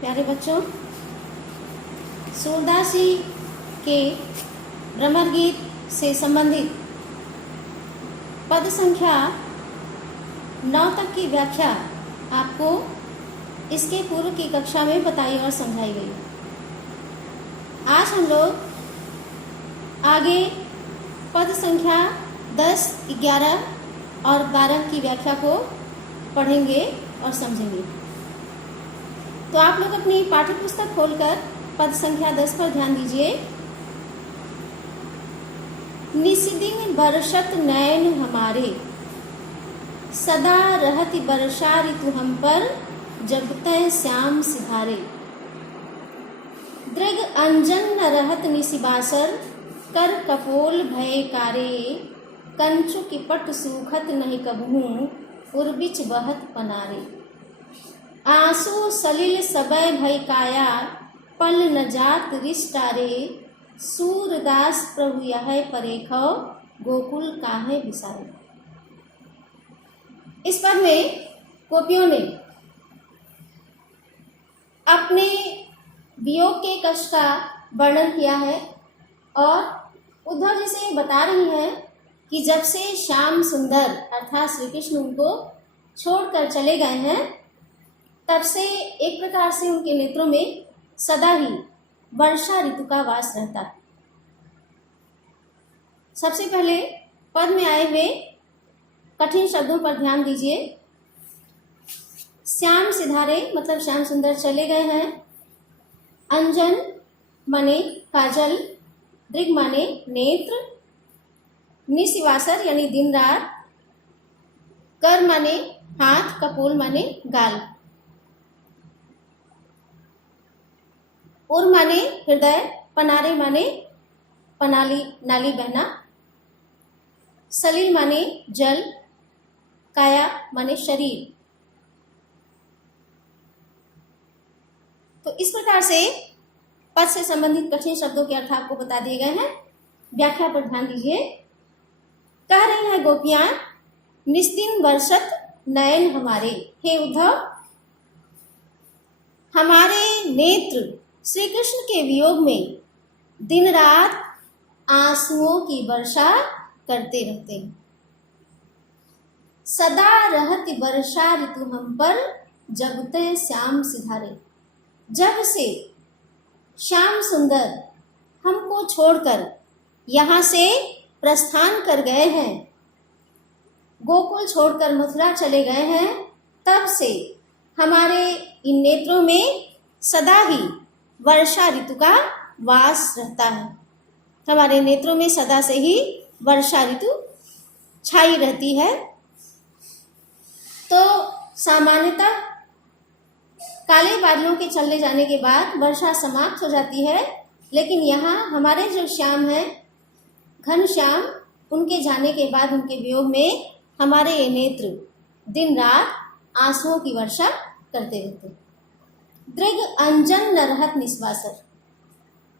प्यारे बच्चों, सूरदास जी के भ्रमर गीत से संबंधित पद संख्या 9 तक की व्याख्या आपको इसके पूर्व की कक्षा में बताई और समझाई गई। आज हम लोग आगे पद संख्या 10, 11 और 12 की व्याख्या को पढ़ेंगे और समझेंगे। तो आप लोग अपनी पाठ्य पुस्तक खोलकर पद संख्या 10 पर ध्यान दीजिए। निशिदिन बरसत नयन हमारे, सदा रहती बरसा ऋतु हम पर, जब तय श्याम सिधारे। दृग अंजन न रहत निशिबासर, कर कपोल भय कारे। कंचु की पट सूखत नहीं कबहूँ, उर्बिच बहत पनारे। आंसू सलिल सबय भय काया, पल न जात रिष्टारे। सूरदास प्रभु यह परेखौ, गोकुल काहे बिसारे। इस पद में गोपियों ने अपने वियोग के कष्ट का वर्णन किया है और उद्धव जी से बता रही हैं कि जब से श्याम सुंदर अर्थात श्री कृष्ण उनको छोड़कर चले गए हैं, तब से एक प्रकार से उनके नेत्रों में सदा ही वर्षा ऋतु का वास रहता है। सबसे पहले पद में आए हुए कठिन शब्दों पर ध्यान दीजिए। श्याम सिधारे मतलब श्याम सुंदर चले गए हैं। अंजन माने काजल, दृग माने नेत्र, निशिवासर यानी दिन रात, कर माने हाथ, कपोल माने गाल, उर माने हृदय, पनारे माने पनाली नाली बहना, सलिल माने जल, काया माने शरीर। तो इस प्रकार से पद से संबंधित कठिन शब्दों के अर्थ आपको बता दिए गए हैं। व्याख्या पर ध्यान दीजिए। कह रही हैं गोपियां, निस्दिन बरसत नयन हमारे। हे उद्धव, हमारे नेत्र श्री कृष्ण के वियोग में दिन रात आंसुओं की वर्षा करते रहते हैं। सदा रहती वर्षा ऋतु हम पर, जब तय श्याम सिधारे। जब से श्याम सुंदर हमको छोड़कर यहाँ से प्रस्थान कर गए हैं, गोकुल छोड़कर मथुरा चले गए हैं, तब से हमारे इन नेत्रों में सदा ही वर्षा ऋतु का वास रहता है। हमारे नेत्रों में सदा से ही वर्षा ऋतु छाई रहती है। तो सामान्यतः काले बादलों के चले जाने के बाद वर्षा समाप्त हो जाती है, लेकिन यहाँ हमारे जो श्याम हैं घनश्याम, उनके जाने के बाद उनके वियोग में हमारे ये नेत्र दिन रात आंसुओं की वर्षा करते रहते। दृग अंजन न रहत निश्वासर,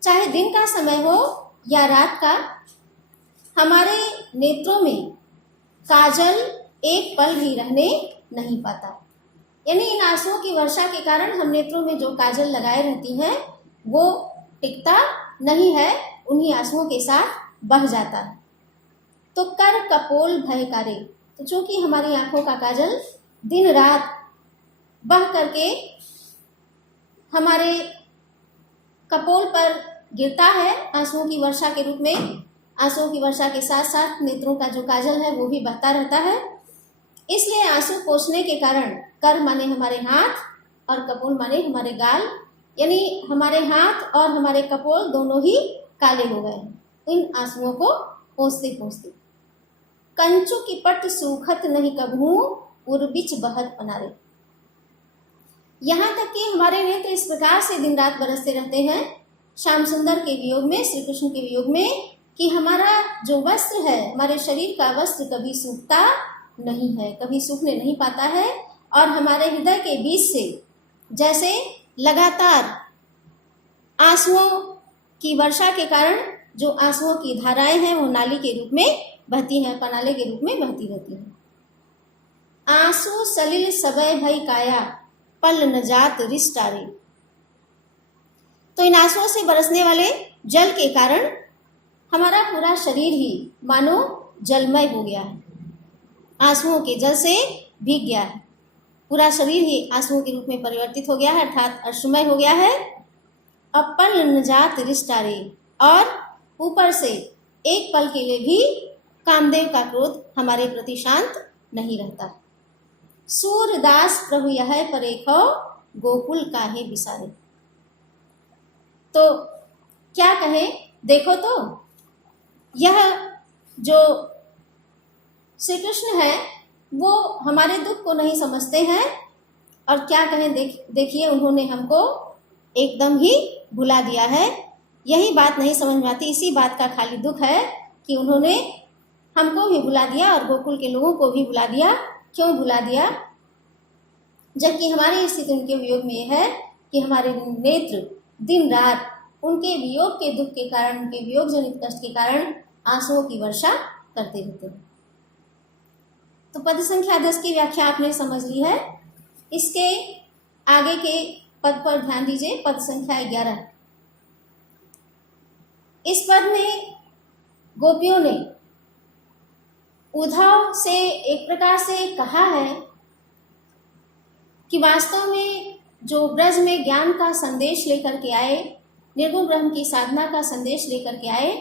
चाहे दिन का समय हो या रात का, हमारे नेत्रों में काजल एक पल भी रहने नहीं पाता। यानी इन आंसुओं की वर्षा के कारण हम नेत्रों में जो काजल लगाए रहती हैं वो टिकता नहीं है, उन्हीं आंसुओं के साथ बह जाता है। तो कर कपोल भय कारे, तो चूंकि हमारी आंखों का काजल दिन रात बह करके हमारे कपोल पर गिरता है आंसुओं की वर्षा के रूप में, आंसुओं की वर्षा के साथ साथ नेत्रों का जो काजल है वो भी बहता रहता है। इसलिए आंसू पोंछने के कारण कर माने हमारे हाथ और कपोल माने हमारे गाल, यानी हमारे हाथ और हमारे कपोल दोनों ही काले हो गए हैं इन आंसुओं को पोंछते पोंछते। कंचु की पट सूखत नहीं कबहूँ, उर्बिच बहत पनारे। यहाँ तक कि हमारे नेत्र इस प्रकार से दिन रात बरसते रहते हैं श्याम सुंदर के वियोग में, श्री कृष्ण के वियोग में, कि हमारा जो वस्त्र है, हमारे शरीर का वस्त्र कभी सूखता नहीं है, कभी सूखने नहीं पाता है। और हमारे हृदय के बीच से जैसे लगातार आंसुओं की वर्षा के कारण जो आंसुओं की धाराएं हैं वो नाली के रूप में बहती हैं, पनाले के रूप में बहती रहती हैं। आंसू सलिल सबय भई काया, पल न जात रिष्टारे। तो इन आंसुओं से बरसने वाले जल के कारण हमारा पूरा शरीर ही मानो जलमय हो गया है, आंसुओं के जल से भीग गया है, पूरा शरीर ही आंसुओं के रूप में परिवर्तित हो गया है, अर्थात अश्रुमय हो गया है। अपन न जात रिष्टारे, और ऊपर से एक पल के लिए भी कामदेव का क्रोध हमारे प्रति शांत नहीं रहता। सूरदास प्रभु यह परेखो गोकुल काहे बिसारे। तो क्या कहें, देखो तो यह जो श्री कृष्ण है वो हमारे दुख को नहीं समझते हैं, और क्या कहें, देखिए उन्होंने हमको एकदम ही भुला दिया है। यही बात नहीं समझ में आती, इसी बात का खाली दुख है कि उन्होंने हमको भी भुला दिया और गोकुल के लोगों को भी भुला दिया। क्यों भुला दिया, जबकि हमारी स्थिति उनके वियोग में यह है कि हमारे नेत्र दिन रात उनके वियोग के दुख के कारण, उनके वियोग जनित कष्ट के कारण आंसुओं की वर्षा करते रहते हैं। तो पद संख्या 10 की व्याख्या आपने समझ ली है। इसके आगे के पद पर ध्यान दीजिए, पद संख्या 11। इस पद में गोपियों ने उद्धव से एक प्रकार से कहा है कि वास्तव में जो ब्रज में ज्ञान का संदेश लेकर के आए, निर्गुण ब्रह्म की साधना का संदेश लेकर के आए,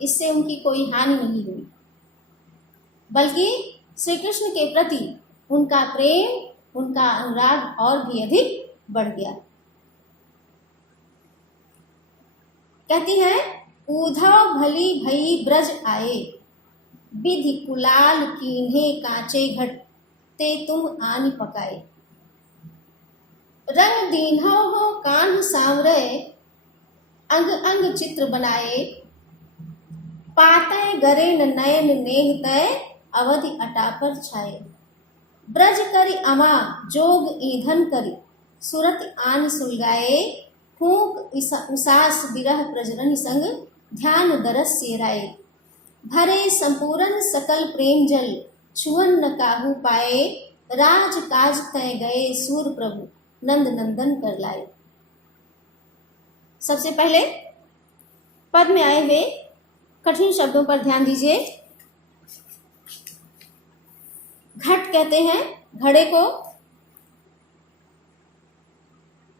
इससे उनकी कोई हानि नहीं हुई, बल्कि श्री कृष्ण के प्रति उनका प्रेम, उनका अनुराग और भी अधिक बढ़ गया। कहती है, उद्धव भली भई ब्रज आए, विधि कुलाल कीन्हे कांचे घट, ते तुम आनि पकाए। रंग दीन्हो हो कान्ह सांवरे, अंग अंग चित्र बनाए, पातय गरे न नयन नेह तय, अवधि अटा पर छाए। ब्रज करि अमा जोग ईंधन करि, सुरत आन सुलगाए, फूंक उसास विरह प्रजरन संग, ध्यान दरस सेराए। भरे संपूर्ण सकल प्रेम जल, छुअन न काहू पाए, राज काज तय गए सूर प्रभु, नंद नंदन कर लाए। सबसे पहले पद में आए हुए कठिन शब्दों पर ध्यान दीजिए। घट कहते हैं घड़े को,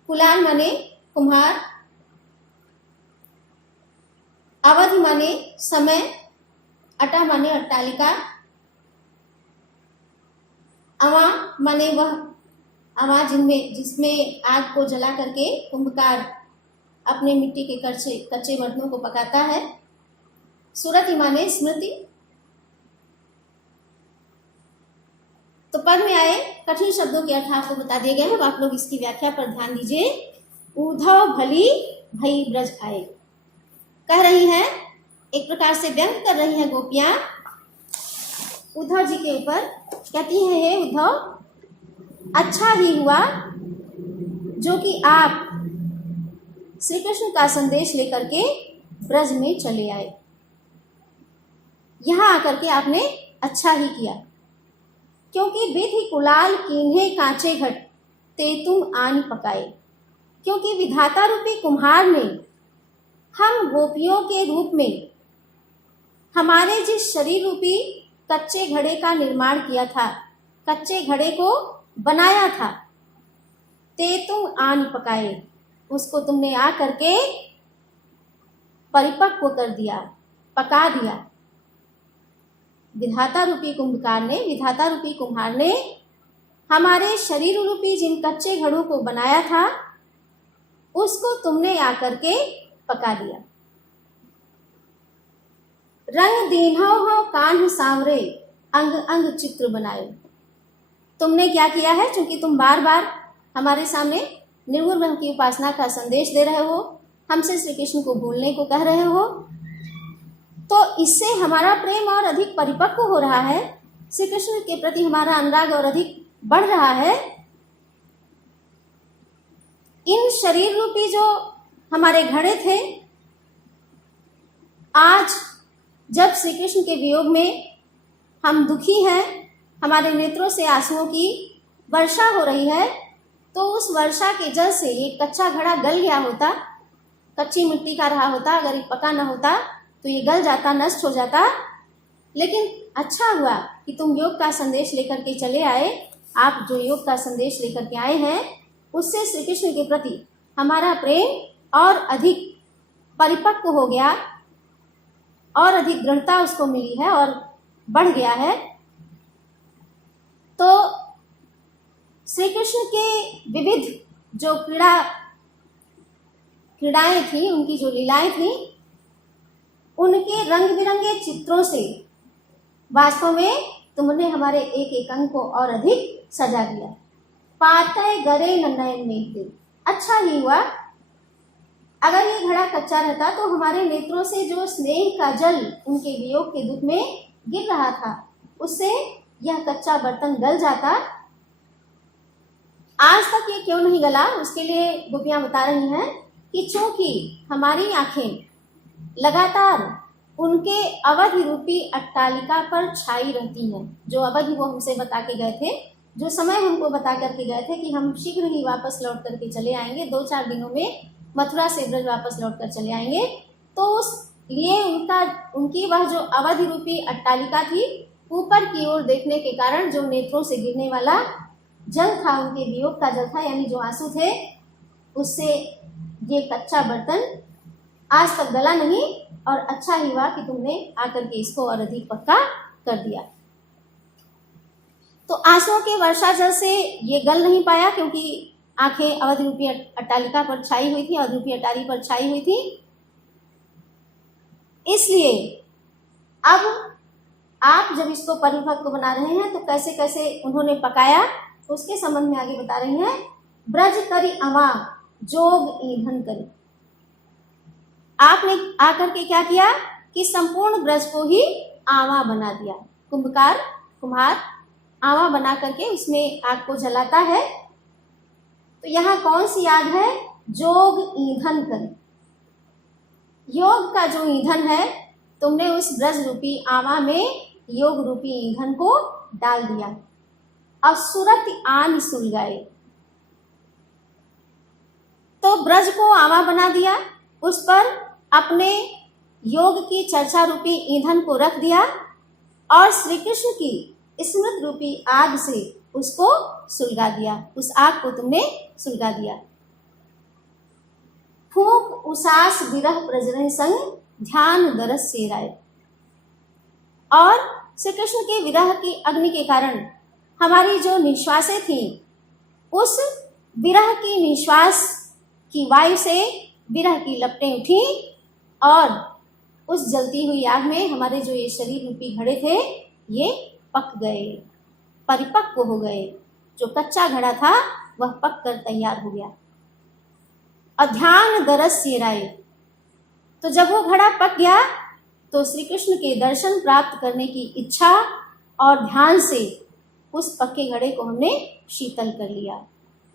कुलाल माने कुम्हार, अवधि माने समय, अटा माने अट्टालिका, अमा माने वह अमा जिसमें आग को जला करके कुंभकार अपने मिट्टी के कच्चे बर्तनों को पकाता है। सुरति माने स्मृति। तो पद में आए कठिन शब्दों के अर्थ आपको बता दिए गए हैं, आप लोग इसकी व्याख्या पर ध्यान दीजिए। उद्धव भली भई ब्रज आए, कह रही हैं, एक प्रकार से व्यंग कर रही हैं गोपियां उद्धव जी के ऊपर। कहती हैं, हे उद्धव, अच्छा ही हुआ जो कि आप श्री कृष्ण का संदेश लेकर के ब्रज में चले आए। यहां आकर के आपने अच्छा ही किया, क्योंकि विधि कुलाल कीन्हे कांचे घट, ते तुम आन पकाए। क्योंकि विधाता रूपी कुम्हार ने हम गोपियों के रूप में हमारे जिस शरीर रूपी कच्चे घड़े का निर्माण किया था, कच्चे घड़े को बनाया था, ते तुम आन पकाए, उसको तुमने आ करके परिपक्व कर दिया, पका दिया। विधाता रूपी कुम्हार ने हमारे शरीर रूपी जिन कच्चे घड़ों को बनाया था, उसको तुमने आकर के पका दिया। रंग दीन्हो हो कान्ह सांवरे, अंग अंग चित्र बनाए। तुमने क्या किया है, चूंकि तुम बार बार हमारे सामने निर्गुण ब्रह्म की उपासना का संदेश दे रहे हो, हमसे श्री कृष्ण को भूलने को कह रहे हो, तो इससे हमारा प्रेम और अधिक परिपक्व हो रहा है, श्री कृष्ण के प्रति हमारा अनुराग और अधिक बढ़ रहा है। इन शरीर रूपी जो हमारे घड़े थे, आज जब श्री कृष्ण के वियोग में हम दुखी हैं, हमारे नेत्रों से आंसुओं की वर्षा हो रही है, तो उस वर्षा के जल से एक कच्चा घड़ा गल गया होता कच्ची मिट्टी का रहा होता, अगर ये पका ना होता तो ये गल जाता, नष्ट हो जाता। लेकिन अच्छा हुआ कि तुम योग का संदेश लेकर के चले आए। आप जो योग का संदेश लेकर के आए हैं, उससे श्री कृष्ण के प्रति हमारा प्रेम और अधिक परिपक्व हो गया और अधिक दृढ़ता उसको मिली है और बढ़ गया है। तो श्री कृष्ण के विविध जो क्रीड़ाएं थी, उनकी जो लीलाएं थी, उनके रंग बिरंगे चित्रों से वास्तव में तुमने हमारे एक एक अंग को और अधिक सजा दिया। पातय गरे नयन में, अच्छा ही हुआ। अगर ये घड़ा कच्चा रहता तो हमारे नेत्रों से जो स्नेह का जल उनके वियोग के दुख में गिर रहा था, उससे यह कच्चा बर्तन गल जाता। आज तक ये क्यों नहीं गला, उसके लिए गोपियां बता रही हैं कि चूंकि हमारी आंखें लगातार उनके अवधि रूपी अट्टालिका पर छाई रहती हैं। जो अवधि वो हमसे बता के गए थे, जो समय हमको बता करके गए थे कि हम शीघ्र ही वापस लौट करके चले आएंगे, 2-4 दिनों में मथुरा से ब्रज वापस लौट कर चले आएंगे। तो उस लिए उनकी वह जो अवधि रूपी अट्टालिका थी, ऊपर की ओर देखने के कारण जो नेत्रों से गिरने वाला जल था, उनके वियोग का जल था, यानी जो आंसू थे, उससे ये कच्चा बर्तन आज तक गला नहीं। और अच्छा ही हुआ कि तुमने आकर के इसको और अधिक पक्का कर दिया। तो आंसुओं के वर्षा जल से ये गल नहीं पाया, क्योंकि आंखें अवधि रूपी अट्टालिका पर छाई हुई थी, अवधि रूपी अटारी पर छाई हुई थी। इसलिए अब आप जब इसको परिपक्व बना रहे हैं तो कैसे कैसे उन्होंने पकाया, उसके संबंध में आगे बता रही हैं। ब्रज करी अमा जोग ईंधन करी, आपने आकर के क्या किया कि संपूर्ण ब्रज को ही आवा बना दिया। कुम्हार आवा बना करके उसमें आग को जलाता है। तो यहाँ कौन सी आग है? जोग ईंधन करी, योग का जो ईंधन है, तुमने उस ब्रज रूपी आवा में योग रूपी ईंधन को डाल दिया। अब सुरत आन सुलगाए, तो ब्रज को आवा बना दिया, उस पर अपने योग की चर्चा रूपी ईंधन को रख दिया और श्री कृष्ण की स्मृत रूपी आग से उसको सुलगा दिया। उस आग को तुमने सुलगा दिया। फूक उसास विरह प्रजनन संग ध्यान दरस से राय, और श्री कृष्ण के विरह की अग्नि के कारण हमारी जो निश्वासें थी, उस विरह की निश्वास की वायु से विरह की लपटें उठी और उस जलती हुई आग में हमारे जो ये शरीर रूपी घड़े थे, ये पक गए, परिपक्व हो गए। जो कच्चा घड़ा था वह पक कर तैयार हो गया। अध्यान दरस से राय, तो जब वो घड़ा पक गया तो श्री कृष्ण के दर्शन प्राप्त करने की इच्छा और ध्यान से उस पक्के घड़े को हमने शीतल कर लिया।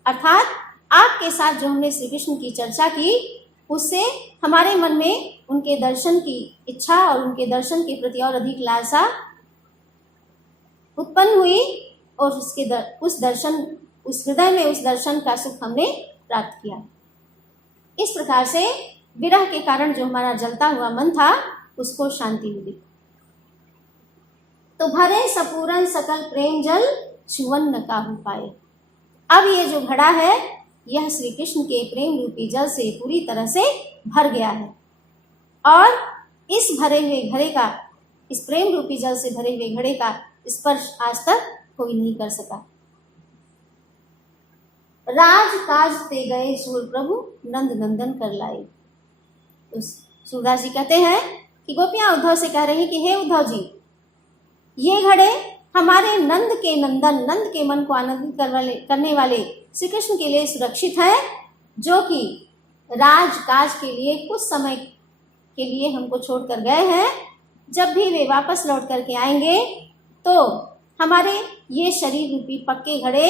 अर्थात आपके साथ जो हमने श्री कृष्ण की चर्चा की, उससे हमारे मन में उनके दर्शन की इच्छा और उनके दर्शन के प्रति और अधिक लालसा उत्पन्न हुई और उस हृदय में उस दर्शन का सुख हमने प्राप्त किया। इस प्रकार से विरह के कारण जो हमारा जलता हुआ मन था, उसको शांति मिली। तो भरे सपूरन सकल प्रेम जल छुवन न काहू पाए, अब ये जो घड़ा है, यह श्री कृष्ण के प्रेम रूपी जल से पूरी तरह से भर गया है और इस भरे हुए घड़े का, इस प्रेम रूपी जल से भरे हुए घड़े का स्पर्श आज तक कोई नहीं कर सका। राज काज ते गए सूर प्रभु नंद नंदन कर लाए। तो सूरदास जी कहते हैं कि गोपियां उद्धव से कह रही हैं कि हे उद्धव जी, ये घड़े हमारे नंद के नंदन, नंद के मन को आनंदित करने वाले श्री कृष्ण के लिए सुरक्षित है, जो कि राजकाज के लिए कुछ समय के लिए हमको छोड़कर गए हैं। जब भी वे वापस लौट करके आएंगे तो हमारे ये शरीर रूपी पक्के घड़े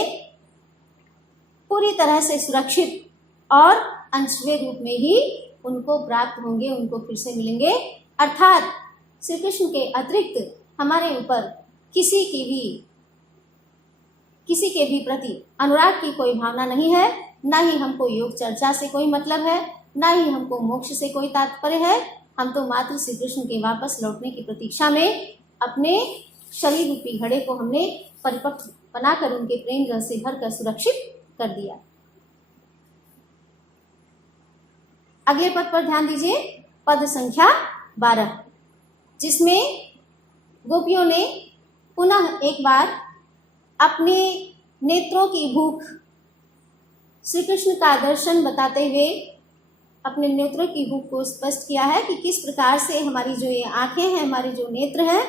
पूरी तरह से सुरक्षित और अंशवे रूप में ही उनको प्राप्त होंगे, उनको फिर से मिलेंगे। अर्थात श्री कृष्ण के अतिरिक्त हमारे ऊपर किसी के भी प्रति अनुराग की कोई भावना नहीं है, ना ही हमको योग चर्चा से कोई मतलब है, ना ही हमको मोक्ष से कोई तात्पर्य है। हम तो मात्र श्री कृष्ण के वापस लौटने की प्रतीक्षा में अपने शरीर रूपी घड़े को हमने परिपक्व बनाकर उनके प्रेम रस से भरकर सुरक्षित कर दिया। अगले पद पर ध्यान दीजिए, पद संख्या 12, जिसमें गोपियों ने पुनः एक बार अपने नेत्रों की भूख श्री कृष्ण का दर्शन बताते हुए अपने नेत्रों की भूख को स्पष्ट किया है कि किस प्रकार से हमारी जो ये आंखें हैं, हमारे जो नेत्र हैं,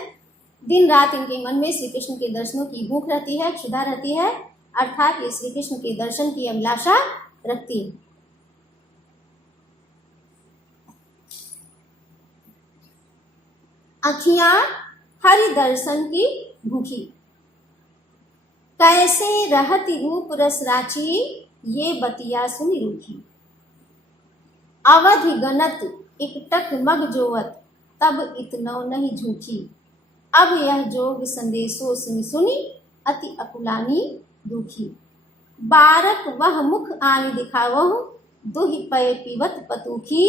दिन रात इनके मन में श्री कृष्ण के दर्शनों की भूख रहती है, क्षुधा रहती है, अर्थात ये श्री कृष्ण के दर्शन की अभिलाषा रखती है। आँखियां हरि दर्शन की भूखी, कैसे रहती रूप रस राची, ये बतिया सुनी रूखी। अवधि गणत एकटक मग जोवत, तब इतनो नहीं झूठी। अब यह जोग संदेशो सुनी सुनी, अति अकुलानी दुखी। बारक वह मुख आनि दिखावहु, दुहि पय पीवत पतुखी।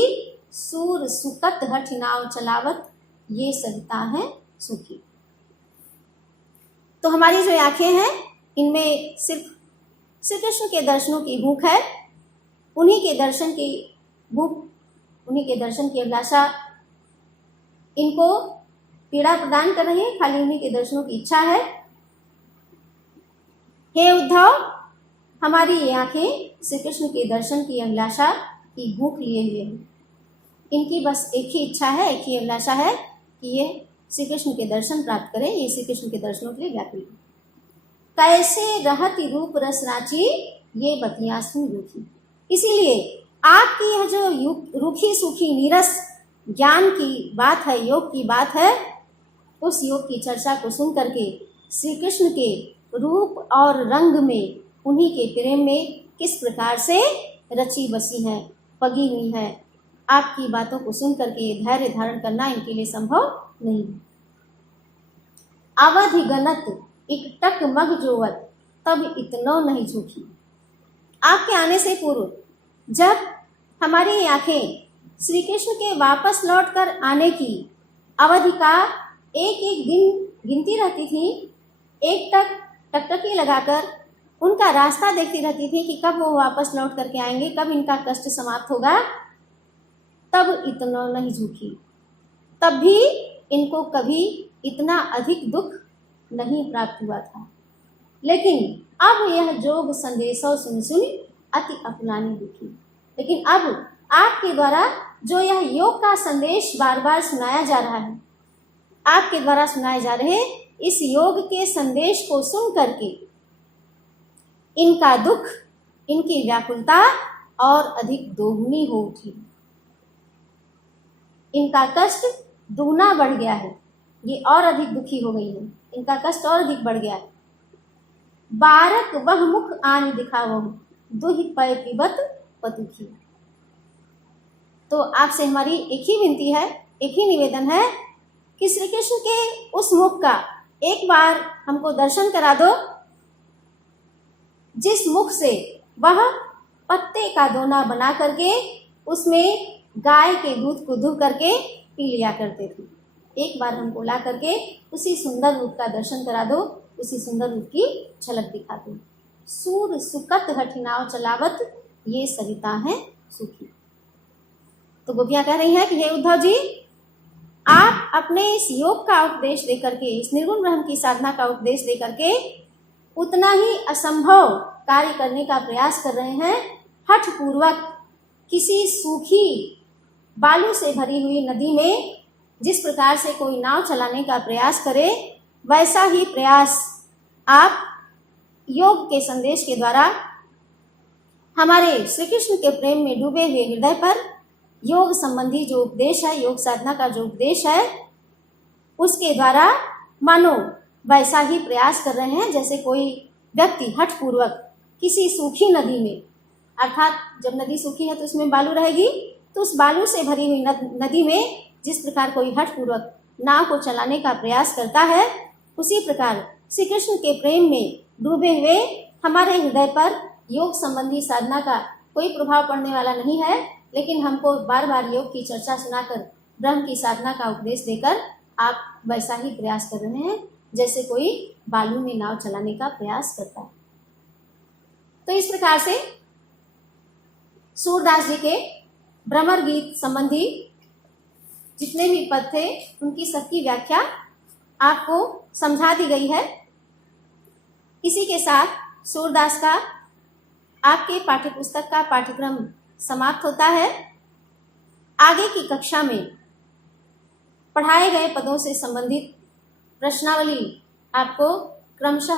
सूर सुकत हठ नाव चलावत, ये सविता है सुखी। तो हमारी जो आंखें हैं, इनमें सिर्फ श्री कृष्ण के दर्शनों की भूख है, उन्हीं के दर्शन की भूख, उन्हीं के दर्शन की अभिलाषा इनको पीड़ा प्रदान कर रही है, खाली उन्हीं के दर्शनों की इच्छा है। हे उद्धव, हमारी ये आंखें श्री कृष्ण के दर्शन की अभिलाषा की भूख लिए हुए हैं। इनकी बस एक ही इच्छा है, एक ही अभिलाषा है कि ये श्री कृष्ण के दर्शन प्राप्त करें, ये श्री कृष्ण के दर्शनों के लिए व्याकुल है। कैसे रहती रूप रस राची, ये बतिया सुन रूखी। इसीलिए आपकी यह जो रूखी सूखी नीरस ज्ञान की बात है, योग की बात है, उस योग की चर्चा को सुन करके श्री कृष्ण के रूप और रंग में, उन्हीं के प्रेम में किस प्रकार से रची बसी है, पगी हुई है, आपकी बातों को सुन करके धैर्य धारण करना इनके लिए संभव नहीं है। अवधि गणत एकटक मग जोवत, तब इतनो नहीं झूठी। आपके आने से पूर्व जब हमारी आंखें श्री कृष्ण के वापस लौटकर आने की अवधि का एक एक दिन गिनती रहती थी, एक तक टकटकी लगाकर उनका रास्ता देखती रहती थी कि कब वो वापस लौट करके आएंगे, कब इनका कष्ट समाप्त होगा, तब इतना नहीं झूठी। तब भी इनको कभी इतना अधिक दुख नहीं प्राप्त हुआ था। लेकिन अब यह जोग संदेशो सुन सुनी, अति अकुलानी दुखी। लेकिन अब आपके द्वारा जो यह योग का संदेश बार बार सुनाया जा रहा है, आपके द्वारा सुनाए जा रहे इस योग के संदेश को सुन करके इनका दुख, इनकी व्याकुलता और अधिक दोगुनी हो उठी। इनका कष्ट दुगना बढ़ गया है, ये और अधिक दुखी हो गई है, इनका कष्ट और अधिक बढ़ गया है। बारक वह मुख आनि दिखावहु, दुहि पय पीबत पतुखी। तो आपसे हमारी एक ही विनती है, एक ही निवेदन है कि श्री कृष्ण के उस मुख का एक बार हमको दर्शन करा दो, जिस मुख से वह पत्ते का दोना बना करके उसमें गाय के दूध को धो करके पी लिया करते थे। एक बार हमको ला करके उसी सुंदर रूप का दर्शन करा दो, उसी सुंदर रूप की झलक दिखा दो। सूर सुकत हठ नाव चलावत, ये सविता है सुखी। तो गोपियां कह रही हैं कि हे उद्धव जी, आप अपने इस योग का उपदेश देकर के, इस निर्गुण ब्रह्म की साधना का उपदेश देकर के उतना ही असंभव कार्य करने का प्रयास कर रहे हैं। हठ पूर्वक किसी सूखी बालू से भरी हुई नदी में जिस प्रकार से कोई नाव चलाने का प्रयास करे, वैसा ही प्रयास आप योग के संदेश के द्वारा हमारे श्री कृष्ण के प्रेम में डूबे हुए हृदय पर योग संबंधी जो उपदेश है, योग साधना का जो उपदेश है, उसके द्वारा मानो वैसा ही प्रयास कर रहे हैं जैसे कोई व्यक्ति हठपूर्वक किसी सूखी नदी में, अर्थात जब नदी सूखी है तो उसमें बालू रहेगी, तो उस बालू से भरी हुई नदी में जिस प्रकार कोई हठपूर्वक नाव को चलाने का प्रयास करता है, उसी प्रकार श्री कृष्ण के प्रेम में डूबे हुए हमारे हृदय पर योग संबंधी साधना का कोई प्रभाव पड़ने वाला नहीं है। लेकिन हमको बार बार योग की चर्चा सुनाकर ब्रह्म की साधना का उपदेश देकर आप वैसा ही प्रयास कर रहे हैं जैसे कोई बालू में नाव चलाने का प्रयास करता है। तो इस प्रकार से सूरदास जी के भ्रमर गीत संबंधी जितने भी पद थे उनकी सबकी व्याख्या आपको समझा दी गई है। इसी के साथ सूरदास का आपके पाठ्यपुस्तक का पाठ्यक्रम समाप्त होता है। आगे की कक्षा में पढ़ाए गए पदों से संबंधित प्रश्नावली आपको क्रमशः